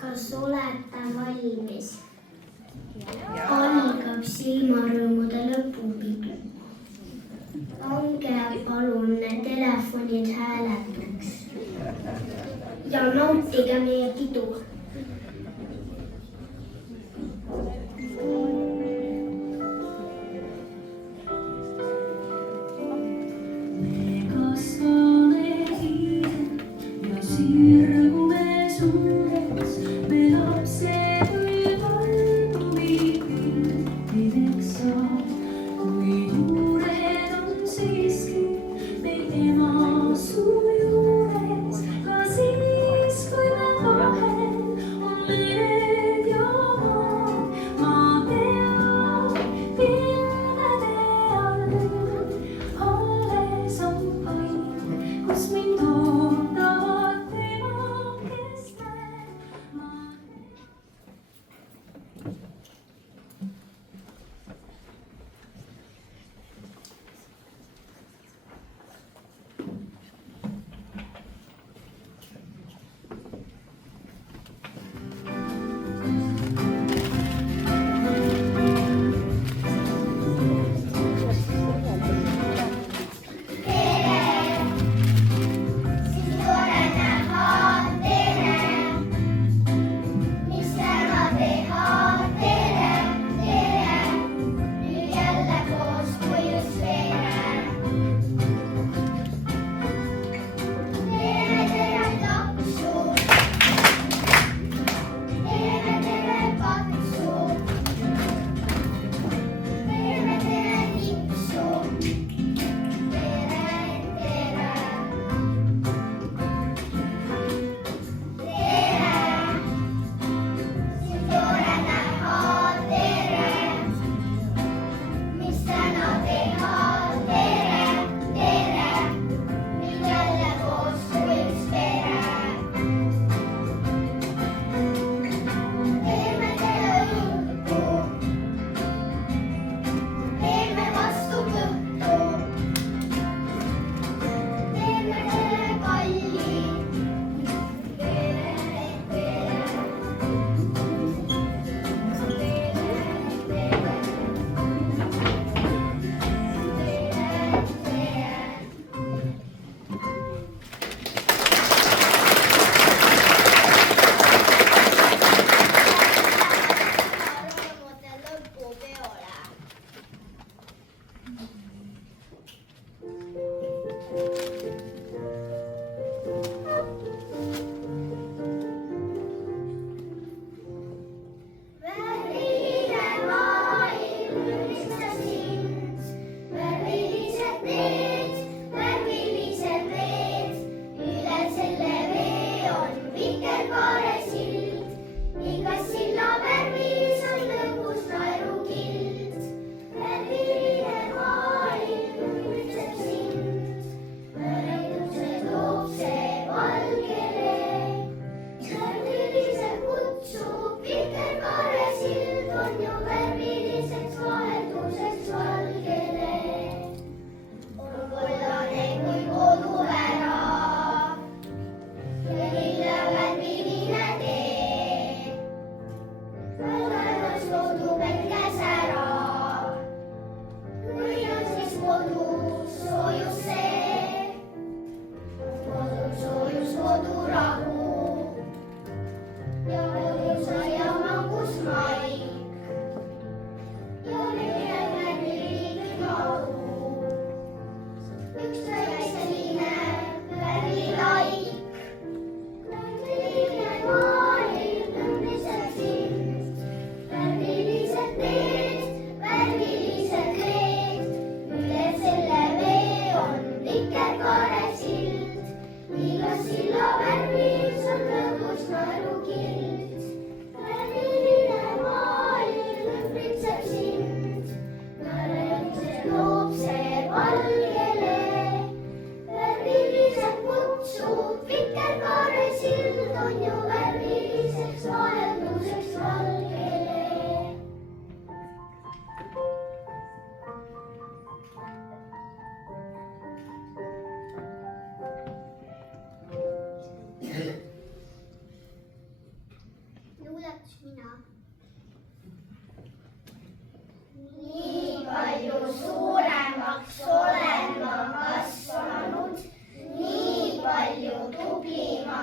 kas olete valmis? Algab silmarõõmude lõpupidu. Pange palun telefonid hääleteks ja nautige meie pidu.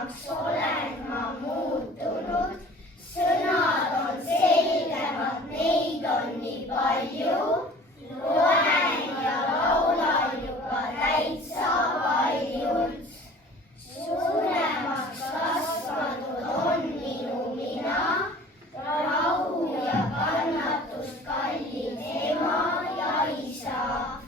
targemaks olen ma muutunud, sõnad on selgemad, neid on nii palju, loen ja laulan juba täitsa valjult. Suuremaks kasvanud on minu mina, rahu ja kannatust kallid ema ja isa.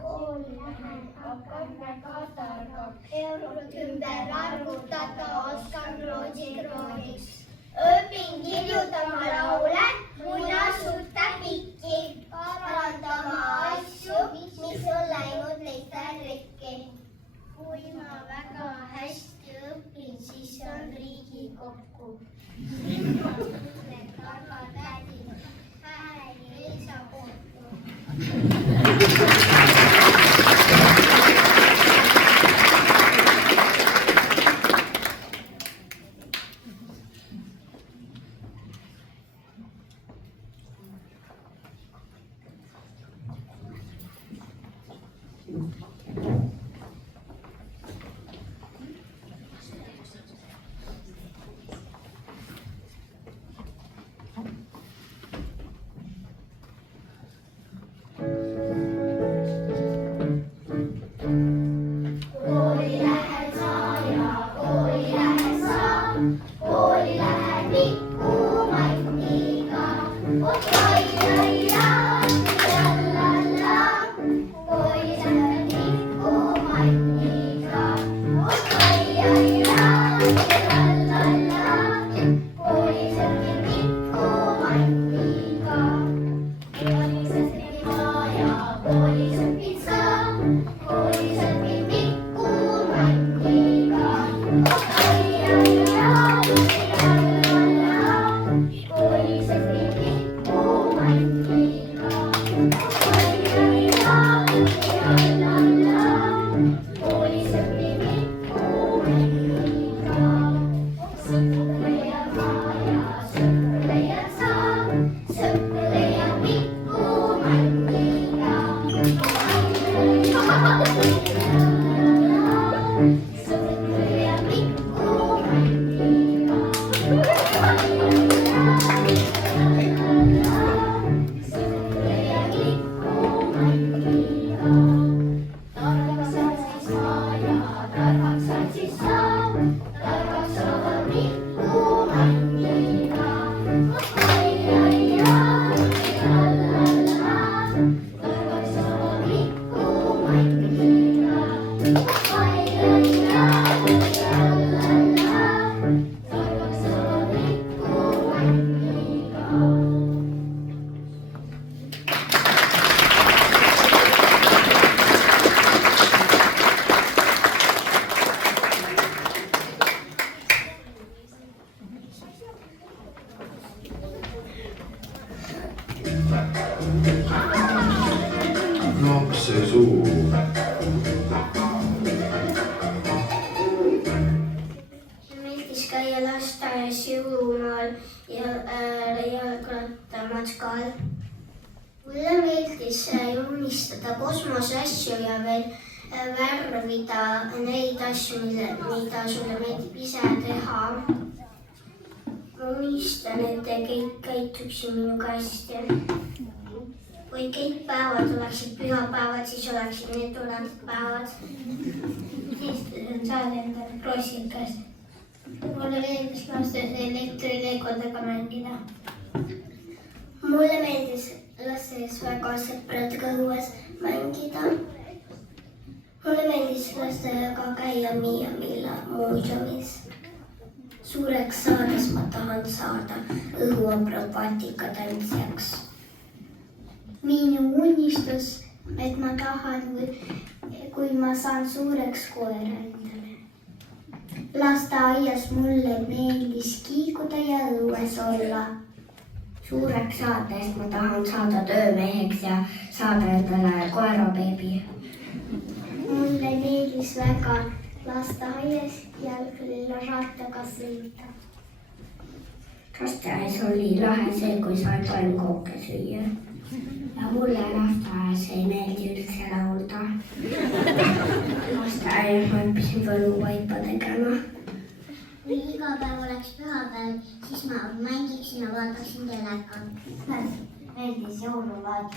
kooli lähen, hakkan väga targaks. Eurot ümber arvutada oskan roodsikrooniks. Õpin kirjutama laule, muinasjutte pikki, parandama asju, mis on läinud lihtsalt rikki. Kui ma väga hästi õpin, siis on Riigikokku. Need targad tädid, hääli ei saa kohtu. Lapse suu. Meeldis käia lasteaias jõulumaal ja jalgrattamatkal. Mulle meeldis joonistada kosmoseasju ja veel värvida neid asju, mida sulle meeldib ise teha. Ma unistan, et te kõik käituksid minuga hästi. Kui kõik päevad oleksid pühapäevad, siis oleksid need toredad päevad. Siis saad endale krossikas. Mulle meeldis lastes elektrileekodega mängida. Mulle meeldis lastes väga sõpradega õues mängida. Mulle meeldis lastega käia Miia Milla muuseumis. Suureks saades ma tahan saada õhuakrobaatika tantsijaks. Minu unistus, et ma tahan, kui ma saan suureks koera endale. Lasteaias mulle meeldis kiikuda ja õues olla. Suureks saades ma tahan saada töömeheks ja saada endale koerabeebi. Mulle meeldis väga lasteaias jalgrattaga sõita. Lasteaias oli lahe see, kui sai pannkooke süüa. Ja mulle lasteaias ei meeldi üldse laulda. Lasteaias ma õppisin võluvaipa tegema. Kui iga päev oleks pühapäev, siis ma mängisin ja vaataksin telekat. Meeldis jõululaad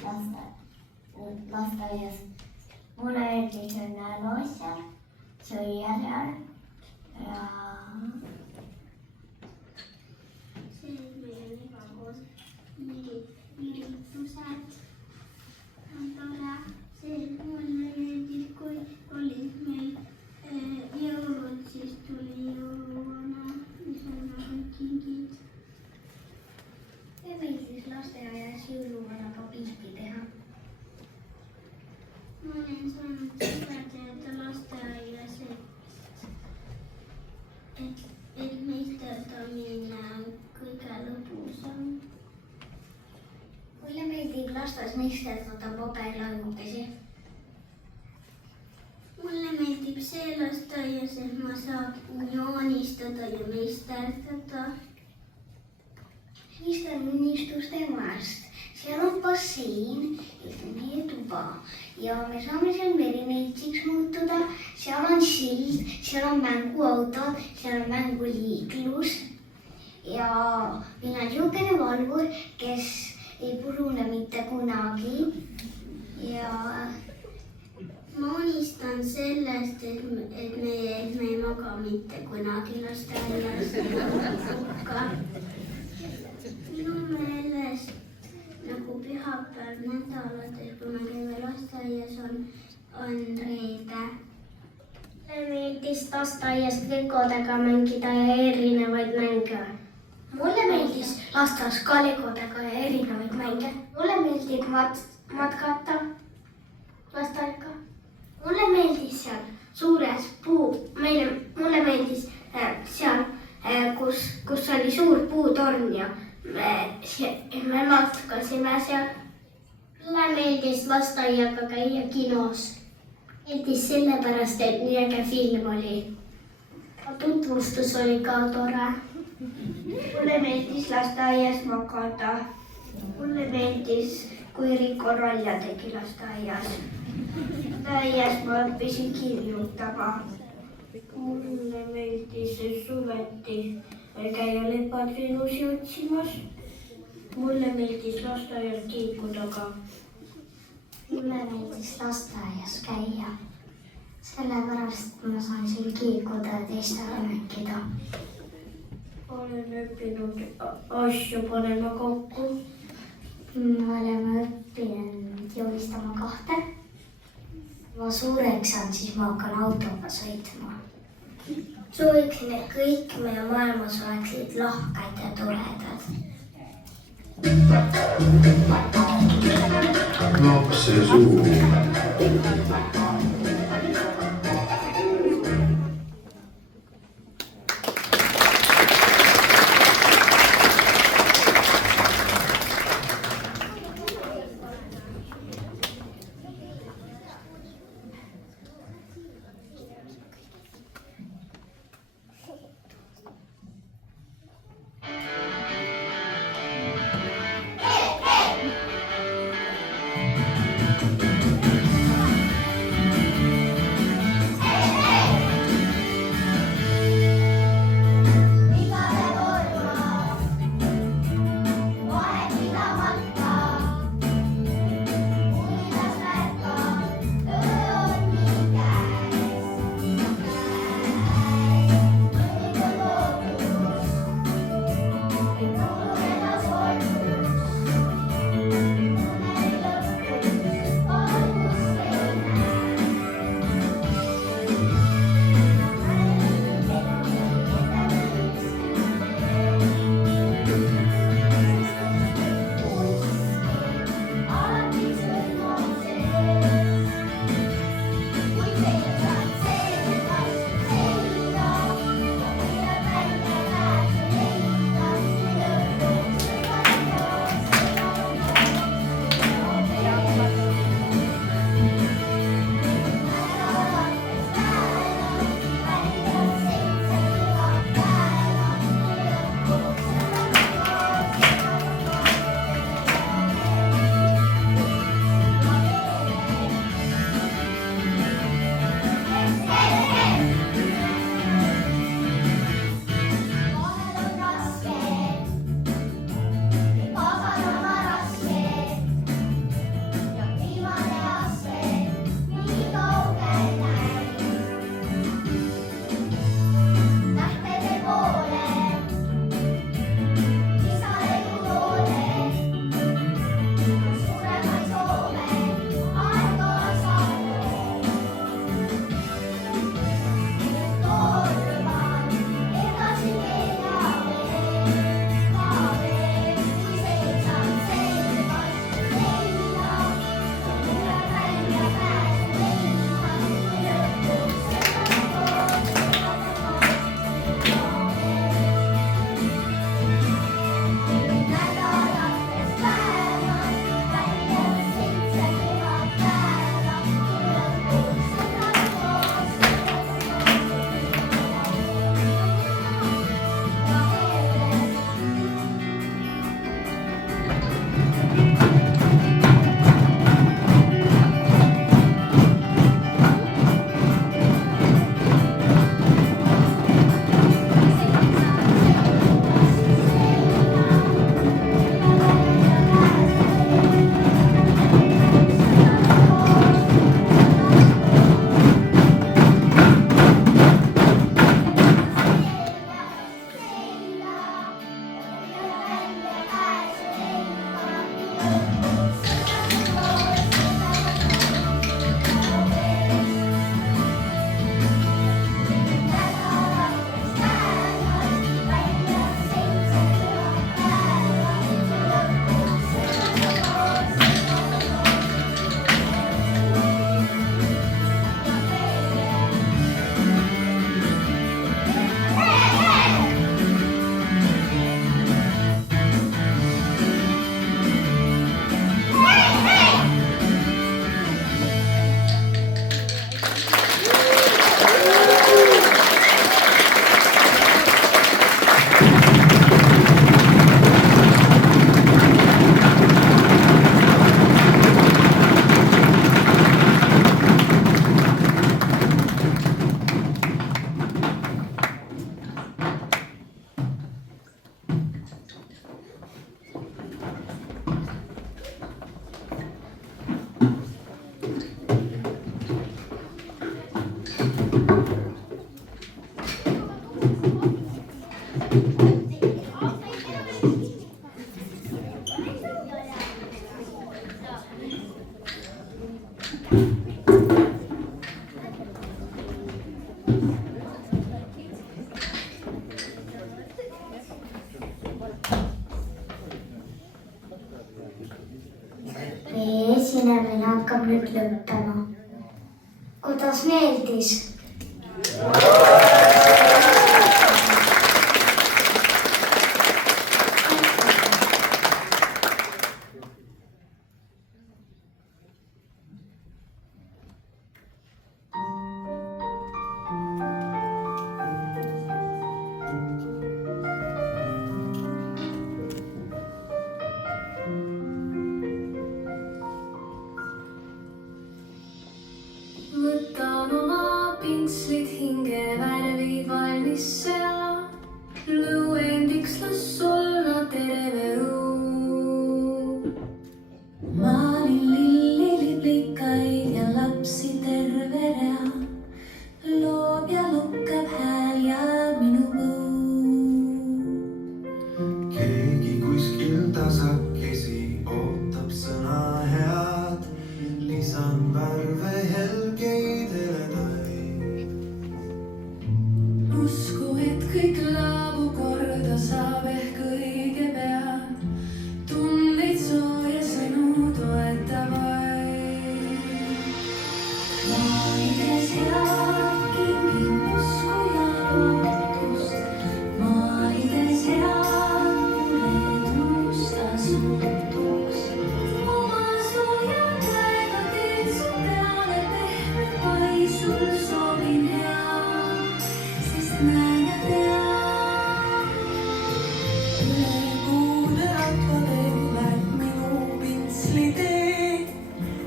lasteaias. Mulle meeldis õnneloosja, sõiajal ja see meil on iga koos üritused. On tore. Ma olen saanud selleteada lasteaias, et meisterdamine on kõige lõbusam. Mulle meeldib lasteaias meisterdada paberlaevukesi. Mulle meeldib see lasteaias, et ma saan joonistada ja meisterdada. Mis on unistus temast? Seal on bassein, meie tuba ja me saame seal merimeetsiks muutuda. Seal on sild, seal on mänguautod, seal on mänguliiklus ja meil on niisugune valvur, kes ei purune mitte kunagi. Ja ma unistan sellest, et me ei maga mitte kunagi lasteaias. Minu meelest nagu pühapäev nädalates, kui me käime lasteaias, on reede. Mulle meeldis lasteaias legodega mängida ja erinevaid mänge. Mulle meeldis lasteaias ka legodega ja erinevaid mänge. Mulle meeldib matkata lasteaega. Mulle meeldis seal suures mulle meeldis seal, kus oli suur puutorn ja me matkasime seal. Mulle meeldis lasteaiaga käia kinos. Meeldis sellepärast, et nii äge film oli. Tutvustus oli ka tore. Mulle meeldis lasteaias magada. Mulle meeldis, kui Riiko Ralja tegi lasteaias. Lasteaias ma õppisin kirjutama. Mulle meeldis suveti käia lepatrinusi otsimas. Mulle meeldis lasteaias kiikuda ka. Mulle meeldis lasteaias käia. Sellepärast ma saan siin kiikuda ja teistele mängida. Olen õppinud asju panema kokku. Me oleme õppinud joonistama kahte. Ma suureks saan, siis ma hakkan autoga sõitma. Sooviksin, et kõik meie maailmas oleksid lahked ja toredad. Lapse suu. Meie esinemine hakkab nüüd lõppema. Kuidas meeldis? Võtan oma pintslid hinge värvid valmis sea. Lõuendiks las olla terve õu. Maalin lilliliblikaid ja lapsi terve rea. Loob ja lukkab hääl ja minu põu. Keegi kuskil tasakesi ootab sõna head. Lisan värve helgeid heledaid. Usku, et kõik laabu korda saab ehk õige pea. Tundeid sooja sõnu toetavaid. Maalides head kingin usku ja lootust. Maalides head mulle tunnusta suutuks. Oma sooja käega teed su peale pehme paisul soovin hea, sest näen ja tean. Üle kuude ratvade läheb minu pintslitee,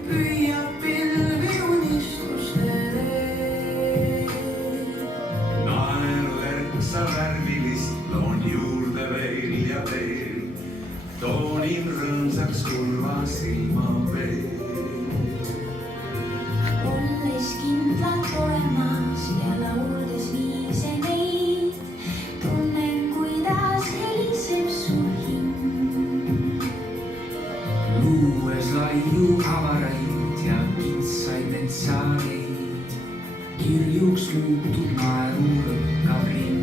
püüab pilvi unistuste tee. Naeru erksa värvilist loon juurde veel ja veel. Toonin rõõmsaks kurva silma veel. Olles kindlalt olemas ja lauldes viise neid, tunnen, kuidas heliseb su hing. Luues laiu avaraid ja kitsaid metsareid, kirjuks muutub naeru lõkkav ring.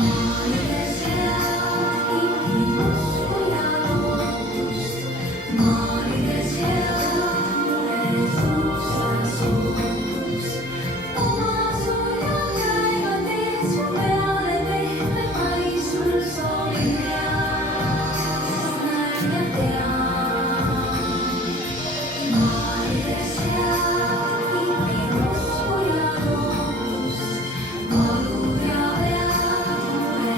Maalides head kingin usku ja lootust. Maalides head mulle tunnusta suutust. Oma sooja käega teed su peale pehme paisul soovin hea, sest näen ja tean. Maalides head kingin usku ja lootust. Valu ja vead mulle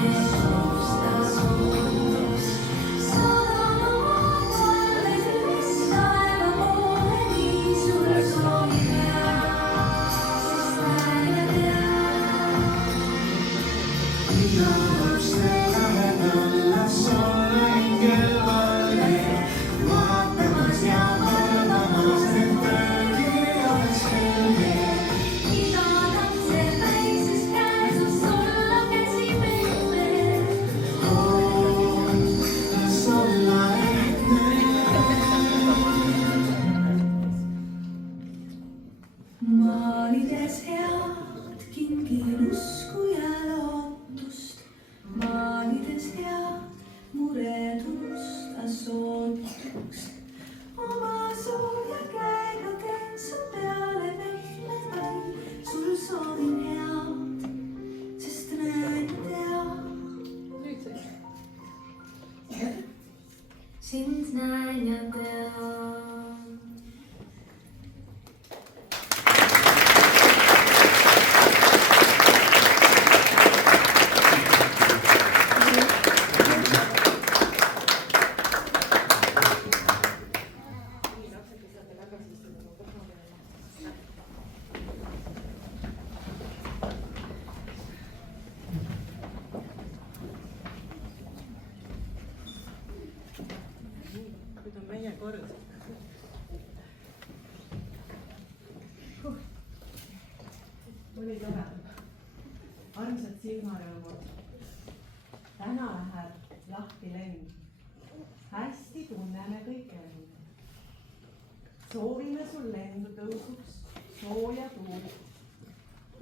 soovime sul lendu tõusuks sooja tuult,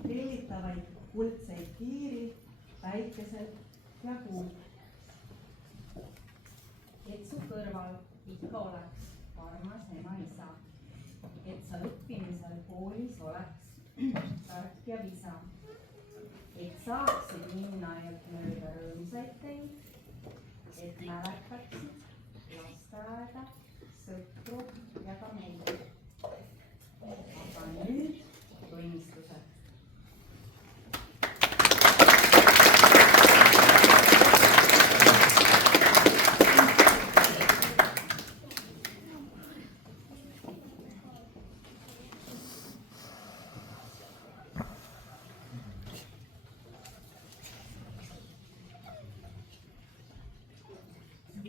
trillitavaid kuldseid kiiri päikesel ja kuul. Et su kõrval ikka oleks armas ema-isa, et sa õppimisel koolis oleks tark ja visa, et saaksid minna ainult mööda rõõmsaid teid, et mäletaksid lasteaeda, sõpru ja ka meid. Aga nüüd tunnistused.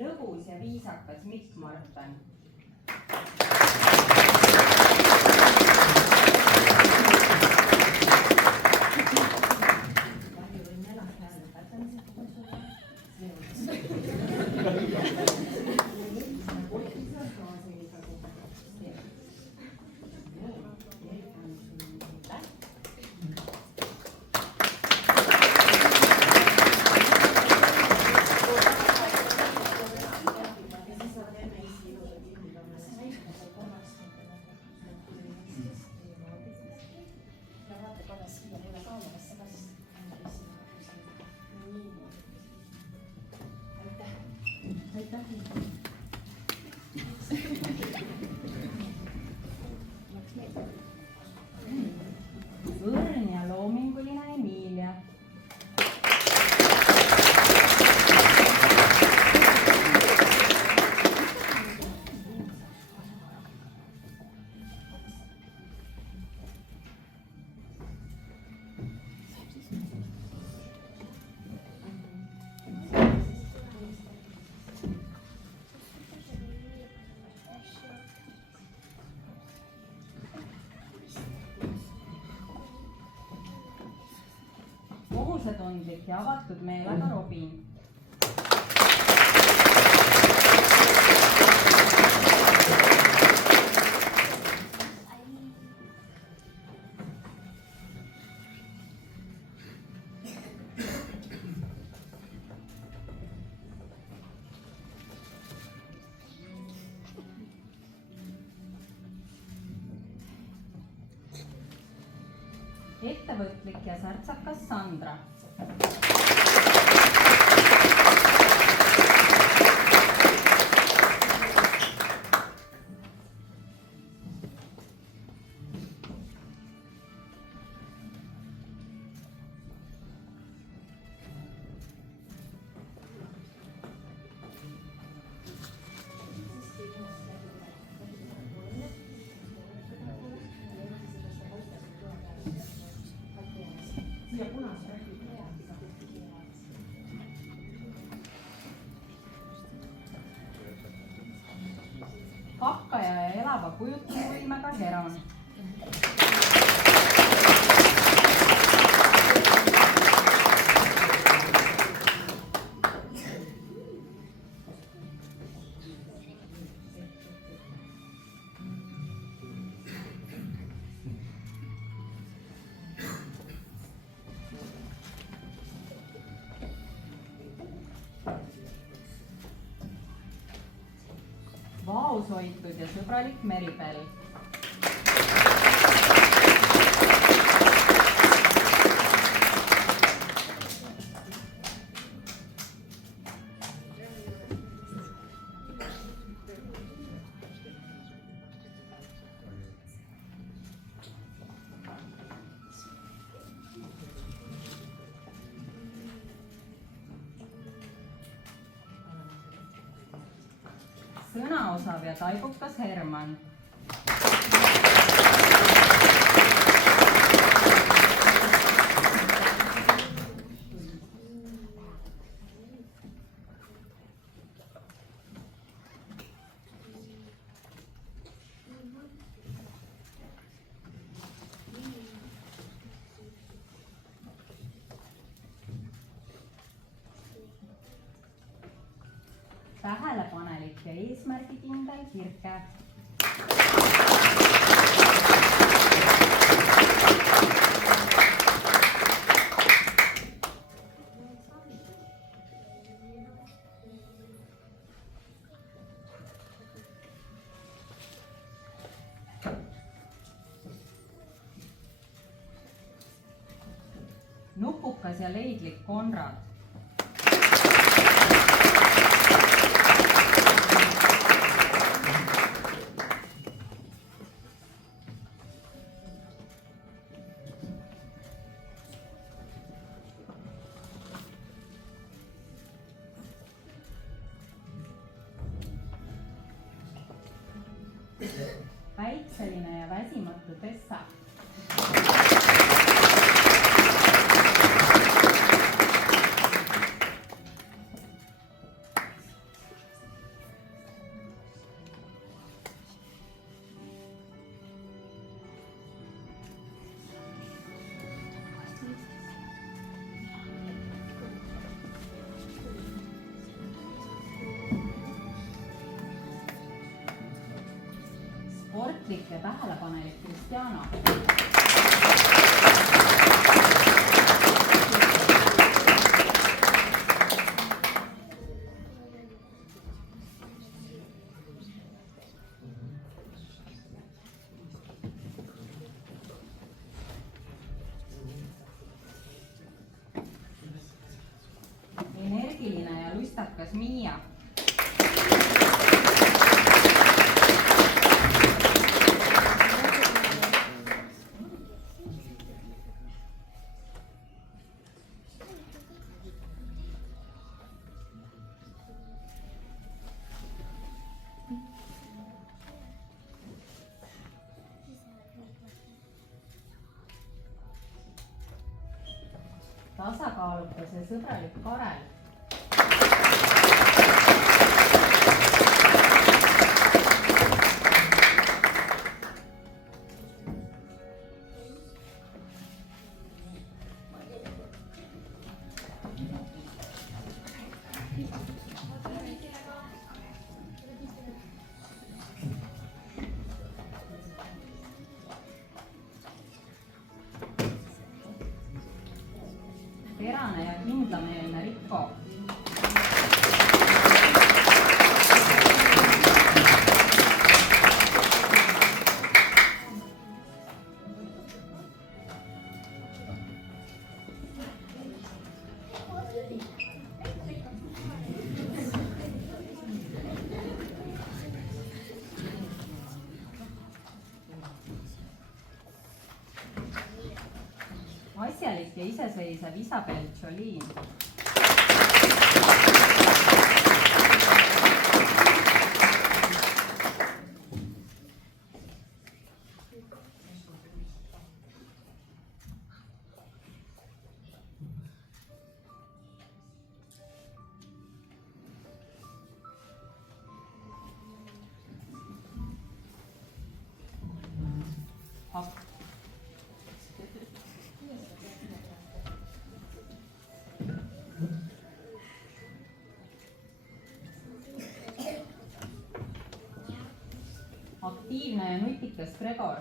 Lõbus ja viisakas Mikk Marten. Palju õnne lasteaia lõpetamisel. Õrn ja loominguline Emilia. Kohusetundlik ja avatud meelega Robin. Ettevõtlik ja särtsakas Sandra. Hakkaja ja elava kujutlusvõimega Heron. Vaoshoitud ja sõbralik Meribel. Sõnaosav ja taibukas Herman. Tähelepanelik ja eesmärgikindel Kirke. ja leidlik Konrad. Päikseline ja väsimatu Tessa. Sportlik ja tähelepanelik Kristjana. Energiline ja lustakas Miia. Tasakaalukas ja sõbralik Karel. Terane ja kindlameelne Rikko. Asjalik ja iseseisev Isabel Jolin. Aktiivne ja nutikas Gregor.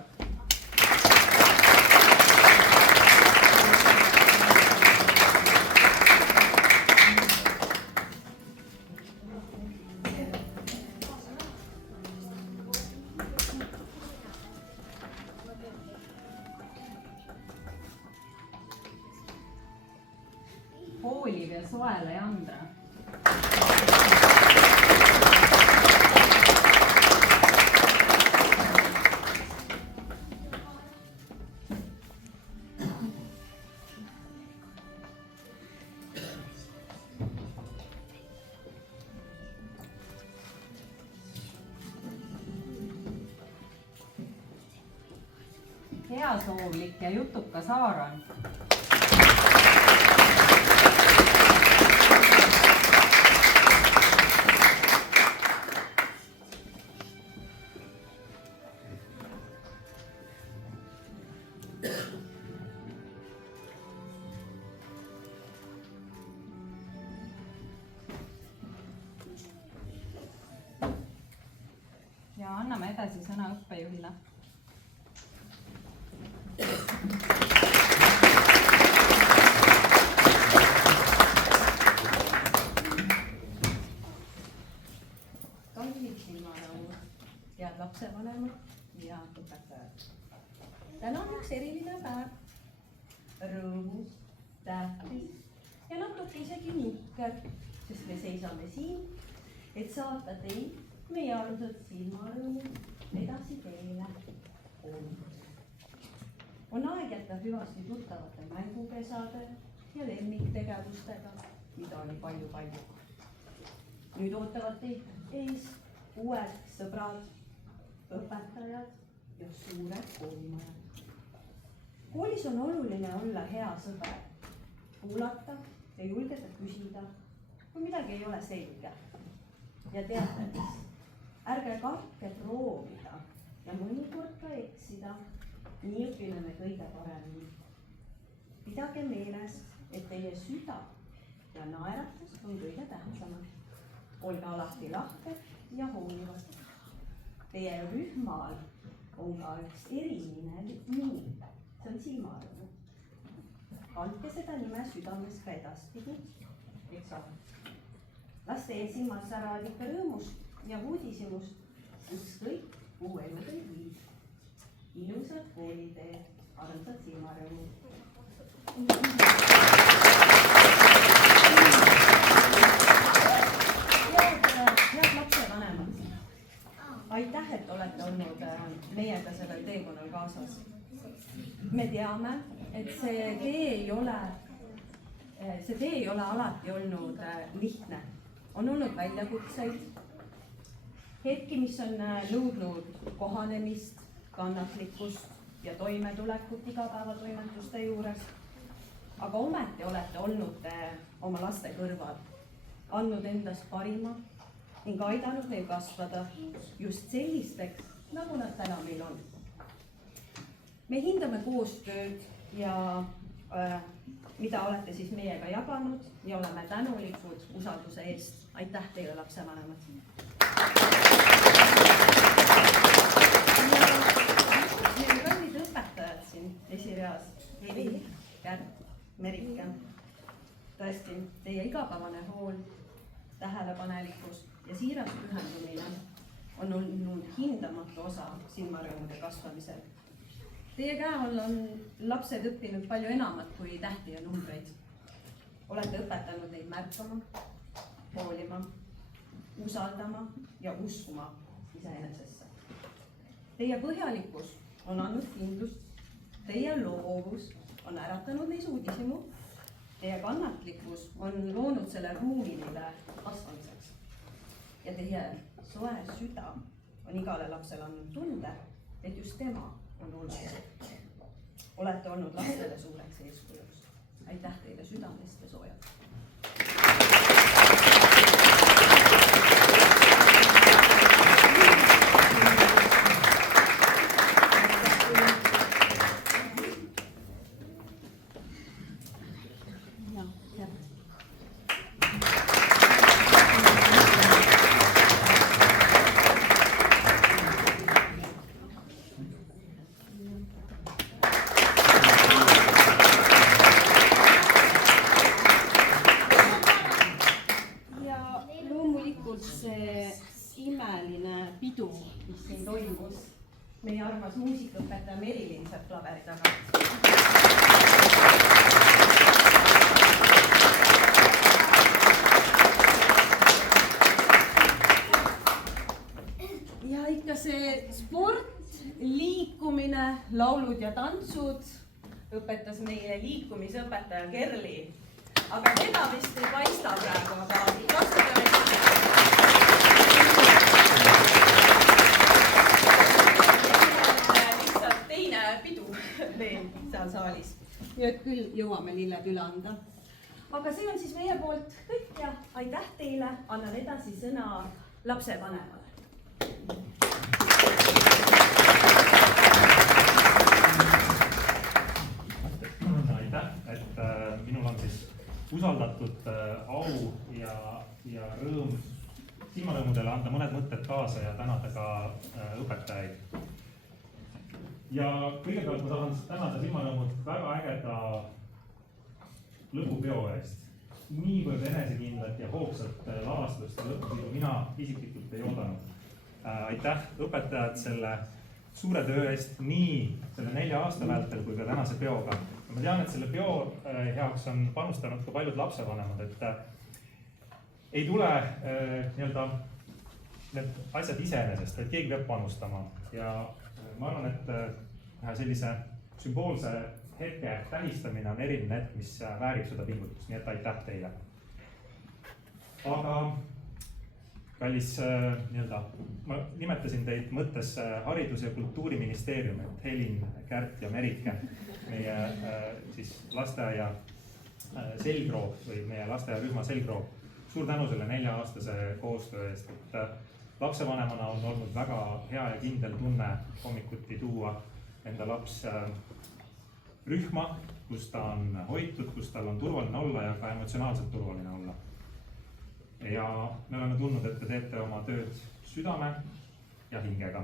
Hooliv ja soe Leandra. Heasoovlik ja jutukas Aaron. Ja anname edasi sõna õppejuhile. Kallid silmanõud, head lapsevanemad ja õpetajad. Täna on üks eriline päev. Rõõmus tähtis ja natuke isegi nukker, sest me seisame siin, et saata teid, meie armsad silmarõõmud, edasi teele kooli. On aeg jätta hüvasti tuttavate mängupesade ja lemmiktegevustega, mida oli palju-palju. Nüüd ootavad teid ees uued sõbrad, õpetajad ja suured koolimajad. Koolis on oluline olla hea sõber, kuulata ja julgeda küsida, kui midagi ei ole selge. Ja teate mis, ärge kartke proovida ja mõnikord ka eksida, nii õpime me kõige paremini. Pidage meeles, et teie süda ja naeratus on kõige tähtsamad. Olge alati lahked ja hoolivad. Teie rühmal on ka üks eriline nimi, see on silmarõõm. Kandke seda nime südames ka edaspidi, eks ole. Las teie silmad säravad ikka rõõmust ja uudishimust, ükskõik kuhu elu teid viib. Ilusad koolitee, armsad silmarõõmud. Head lapsevanemad, aitäh, et olete olnud meiega sellel teekonnal kaasas. Me teame, et see tee ei ole alati olnud lihtne. On olnud väljakutseid, hetki, mis on nõudnud kohanemist, kannatlikkust ja toimetulekut igapäevatoimetuste juures. Aga ometi olete olnud oma laste kõrval, andnud endast parima ning aidanud neil kasvada just sellisteks, nagu nad täna meil on. Me hindame koostööd ja mida olete siis meiega jaganud ja oleme tänulikud usalduse eest. Aitäh teile, lapsevanemad! Meie kallid õpetajad siin esireas, Heli, Kärt, Merike. Tõesti, teie igapäevane hool, tähelepanelikkus ja siiras pühendumine on olnud hindamatu osa silmarõõmude kasvamisel. Teie käe all on lapsed õppinud palju enamat kui tähti ja numbreid. Olete õpetanud neid märkama, hoolima, usaldama ja uskuma iseenesesse. Teie põhjalikkus on andnud kindlust, teie loovus on äratanud neis uudishimu, teie kannatlikkus on loonud selle ruumi neile kasvamiseks. Ja teie soe süda on igale lapsele andnud tunde, et just tema on oluline. Olete olnud lastele suureks eeskujuks. Aitäh teile südamest ja soojalt. Meie armas muusikaõpetaja Merilin saab klaveri taga. Ja ikka see sport, liikumine, laulud ja tantsud õpetas meie liikumisõpetaja Kerli. Aga teda vist ei paista praegu, aga laskuda veel seal saalis. Ja küll jõuame lilled üle anda. Aga see on siis meie poolt kõik ja aitäh teile. Annan edasi sõna lapsevanemale. Aitäh, et minul on siis usaldatud au ja rõõm silmarõõmudele anda mõned mõtted kaasa ja tänada ka õpetajaid. Ja kõigepealt ma tahan tänada silmarõõmud väga ägeda lõpupeo eest. Niivõrd enesekindlat ja hoogsat lavastust ja lõpupeo mina isiklikult ei oodanud. Aitäh õpetajad selle suure töö eest nii selle 4 aasta vältel kui ka tänase peoga. Ma tean, et selle peo heaks on panustanud ka paljud lapsevanemad, et ei tule nii-öelda need asjad iseenesest, vaid keegi peab panustama. Ja ma arvan, et ühe sellise sümboolse hetke tähistamine on eriline hetk, mis väärib seda pingutust, nii et aitäh teile. Aga kallis nii-öelda, ma nimetasin teid mõttes Haridus- ja Kultuuriministeerium, et Helin, Kärt ja Merike, meie siis lasteaia selgroog või meie lasteaiarühma selgroog. Suur tänu selle 4-aastase koostöö eest, et lapsevanemana on olnud väga hea ja kindel tunne hommikuti tuua enda laps rühma, kus ta on hoitud, kus tal on turvaline olla ja ka emotsionaalselt turvaline olla. Ja me oleme tundnud, et te teete oma tööd südame ja hingega.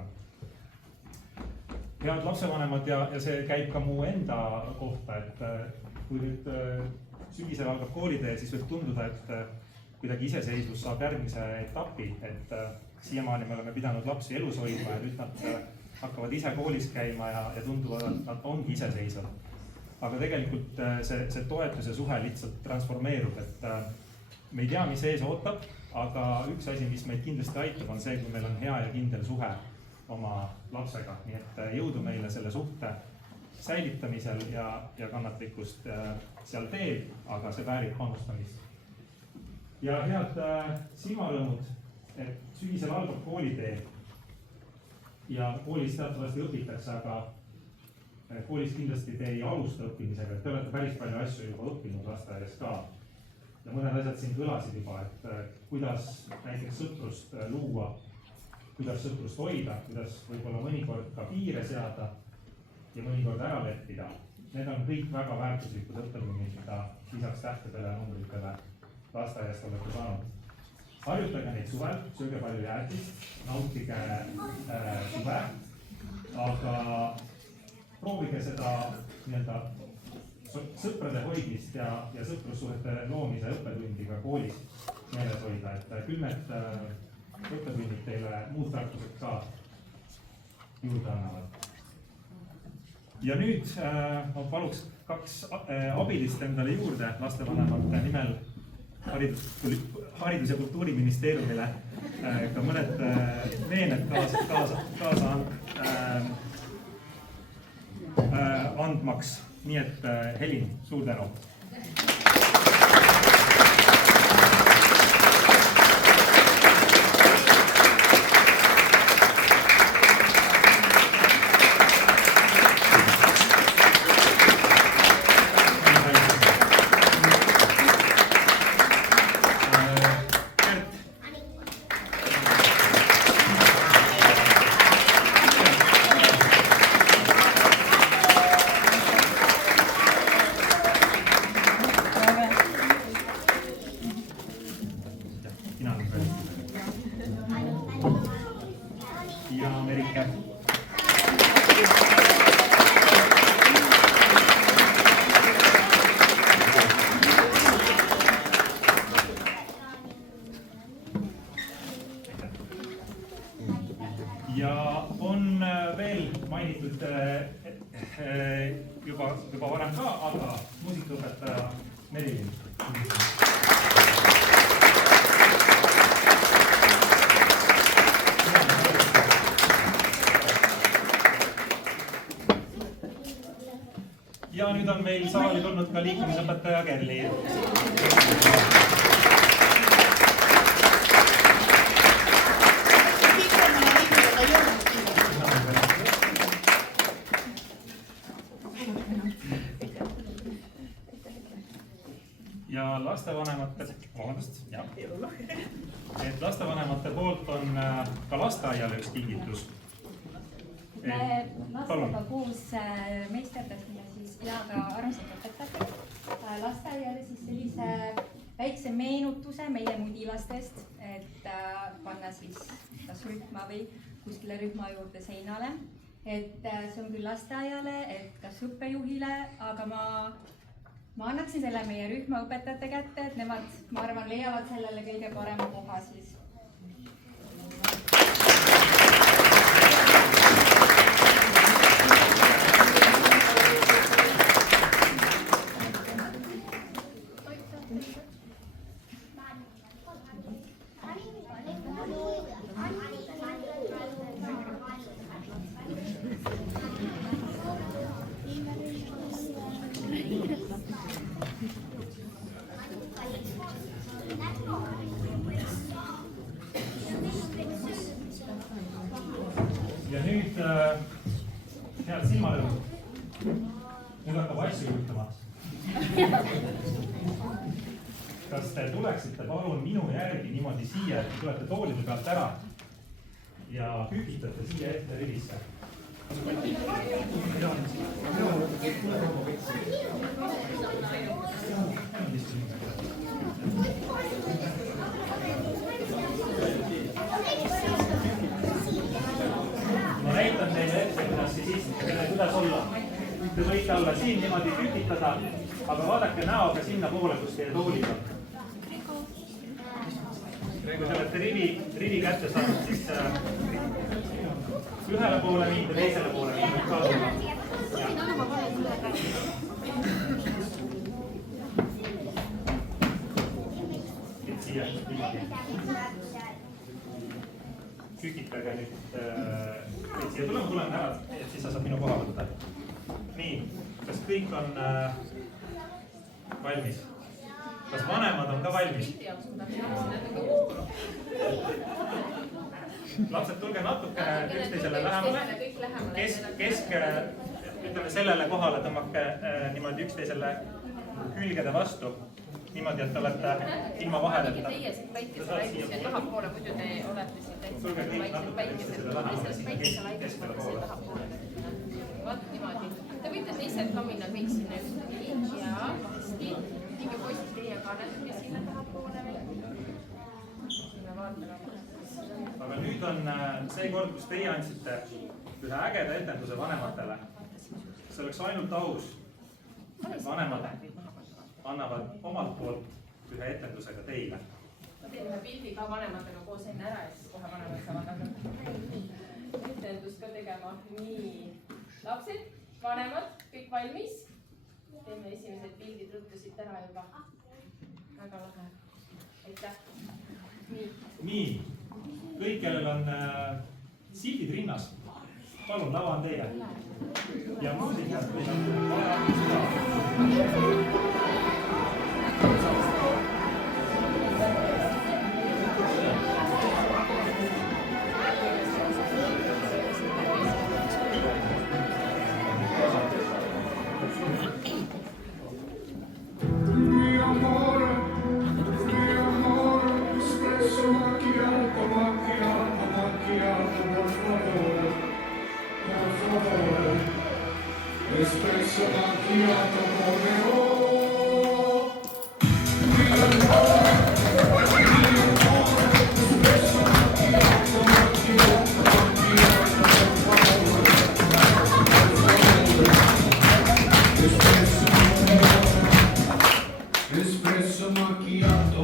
Head lapsevanemad ja see käib ka mu enda kohta, et kui nüüd sügisel algab koolitee, siis võib tunduda, et kuidagi iseseisvus saab järgmise etapi, et siiamaani me oleme pidanud lapsi elus hoidma ja nüüd nad hakkavad ise koolis käima ja tunduvad, et nad ongi iseseisvad. Aga tegelikult see toetuse suhe lihtsalt transformeerub, et me ei tea, mis ees ootab, aga üks asi, mis meid kindlasti aitab, on see, kui meil on hea ja kindel suhe oma lapsega. Nii et jõudu meile selle suhte säilitamisel ja kannatlikkust seal teel, aga see väärib panustamist. Ja head silmarõõmud, et sügisel algab koolitee ja koolis teatavasti õpitakse, aga koolis kindlasti te ei alusta õppimisega, et te olete päris palju asju juba õppinud lasteaias ka. Ja mõned asjad siin kõlasid juba, et kuidas näiteks sõprust luua, kuidas sõprust hoida, kuidas võib-olla mõnikord ka piire seada ja mõnikord ära leppida. Need on kõik väga väärtuslikud õppetunnid, mida lisaks tähtedele ja numbritele lasteaiast olete saanud. Harjutage neid suvel, sööge palju jäätist, nautige suve, aga proovige seda nii-öelda sõprade hoidmist ja sõprussuhete loomise õppetundi ka koolis meeles hoida, et küll need õppetunnid teile muud tarkused ka juurde annavad. Ja nüüd ma paluks 2 abilist endale juurde lastevanemate nimel Haridus- ja Kultuuriministeeriumile ka mõned veened kaasa andmaks. Nii et Helin, suur tänu. Ja Merike. Ja on veel mainitud juba varem ka, aga muusikaõpetaja Merilin. Ja nüüd on meil saali tulnud ka liikumisõpetaja Kerli. Ja lastevanemate poolt on ka lasteaiale üks kingitus. Me lastega koos meisterdasime ja ka armsatud õpetajatega lasteaiale siis sellise väikse meenutuse meie mudilastest, et panna siis kas rühma või kuskile rühma juurde seinale. Et see on küll lasteaiale, et kas õppejuhile, aga ma annaksin selle meie rühma õpetajate kätte, et nemad, ma arvan, leiavad sellele kõige parema koha siis. head silmalõõmud. Nüüd hakkab asju juhtuma. Kas te tuleksite palun minu järgi niimoodi siia, et tulete toolide pealt ära ja kükitate siia ette rivisse? Ma näitan teile ette, kuidas olla. Te võite olla siin niimoodi kükitada, aga vaadake näoga sinna poole, kus teie toolid on. Kui te olete rivi kätte saanud, siis ühele poole viite, teisele poole viite ka tulla. Et siia niimoodi. Kükitage nüüd siia tuleme ära, et siis sa saad minu koha võtta. Nii, kas kõik on valmis? Kas vanemad on ka valmis? Lapsed, tulge natuke üksteisele lähemale. Ütleme sellele kohale tõmmake niimoodi üksteisele külgede vastu. Niimoodi, et te olete ilma vaheleta. Teie siin päikeselaigis ja tahapoole, muidu te olete siin täitsa päikeselaigis tahapoole. Vaat niimoodi. Te võite teised ka minna kõik sinna ühtegi ja hästi. Minge poisid teie ka natuke sinna tahapoole veel. Sinna vaatame. Aga nüüd on see kord, kus teie andsite ühe ägeda etenduse vanematele. See oleks ainult aus, et vanemad annavad omalt poolt ühe etendusega teile. Ma teen ühe pildi ka vanematega koos enne ära ja siis kohe vanemad saavad etendust ka tegema. Nii, lapsed, vanemad, kõik valmis. Teeme esimesed pildid ruttusid ära juba. Väga lahe. Aitäh. Nii, kõik, kellel on sildid rinnas, palun, lava on teie. Ja muusikat, kui on vaja. Espresso macchiato come espresso macchiato. Espresso macchiato.